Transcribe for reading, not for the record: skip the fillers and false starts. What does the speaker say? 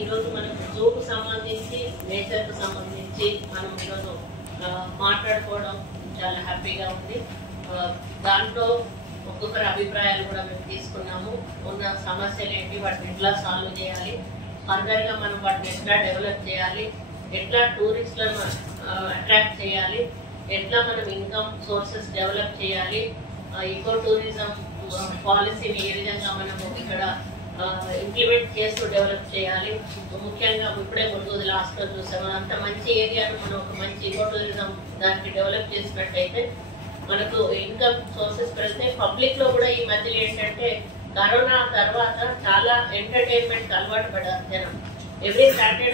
ఈరోజు మనకు జూకు సంబంధించి నేచర్కు సంబంధించి మనం ఈరోజు మాట్లాడుకోవడం చాలా హ్యాపీగా ఉంది. దాంట్లో ఒక్కొక్కరి అభిప్రాయాలు కూడా మేము తీసుకున్నాము. ఉన్న సమస్యలు ఏంటి, వాటిని ఎట్లా సాల్వ్ చేయాలి, ఫర్దర్గా మనం వాటిని ఎట్లా డెవలప్ చేయాలి, ఎట్లా టూరిస్టులను అట్రాక్ట్ చేయాలి, ఎట్లా మనం ఇన్కమ్ సోర్సెస్ డెవలప్ చేయాలి, ఈకో టూరిజం పాలసీని ఏ విధంగా మనము ఇక్కడ ఇంప్లిమెంట్ చేస్తూ డెవలప్ చేయాలి. ముఖ్యంగా ఇప్పుడే ముందు లాస్ట్ లో చూసాము, అంత మంచి ఏరియాను మనం ఒక మంచి ఈకో టూరిజం దానికి డెవలప్ చేసినట్టయితే మనకు ఇన్కమ్ సోర్సెస్ పెడితే పబ్లిక్ లో కూడా ఈ మధ్యలో ఏంటంటే కరోనా తర్వాత చాలా ఎంటర్టైన్మెంట్ అలవాటు పడారు జనం. Every Saturday